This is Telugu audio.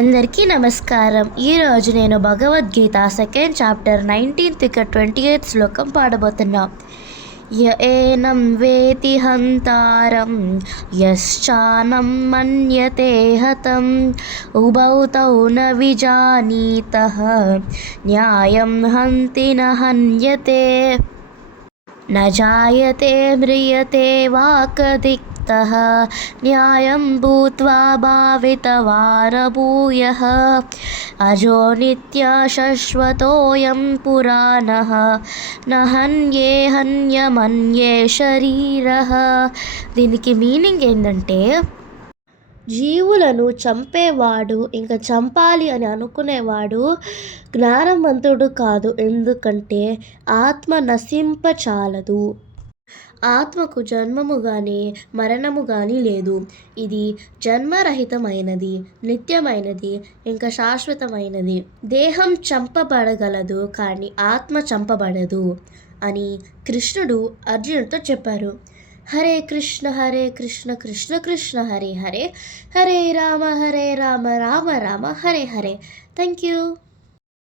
అందరికీ నమస్కారం. ఈరోజు నేను భగవద్గీత సెకండ్ చాప్టర్ నైన్టీన్త్ ఇక ట్వంటీ ఎయిత్ శ్లోకం పాడబోతున్నా. ఏనం వేతి హంతారం యశ్చానం మన్యతే హతం ఉభౌ తౌ న విజానీత న్యాయం హంతి నహన్యతే నజాయతే మ్రియతే వాకదిక్ म्रियते वा कदिक्तः न्यायं भूत्वा भावितवारभूयः अजो नित्यशश्वतोऽयं पुराणः न हन्ये हन्यमन्ये శరీరः దీనికి మీనింగ్ ఏంటంటే జీవులను చంపేవాడు ఇంకా చంపాలి అని అనుకునేవాడు జ్ఞానవంతుడు కాదు ఎందుకంటే ఆత్మ నశింపచాలదు ఆత్మకు జన్మము కానీ మరణము కానీ లేదు. ఇది జన్మరహితమైనది నిత్యమైనది ఇంకా శాశ్వతమైనది. దేహం చంపబడగలదు కానీ ఆత్మ చంపబడదు అని కృష్ణుడు అర్జునుడితో చెప్పారు. హరే కృష్ణ హరే కృష్ణ కృష్ణ కృష్ణ హరే హరే. హరే రామ హరే రామ రామ రామ హరే హరే. Thank you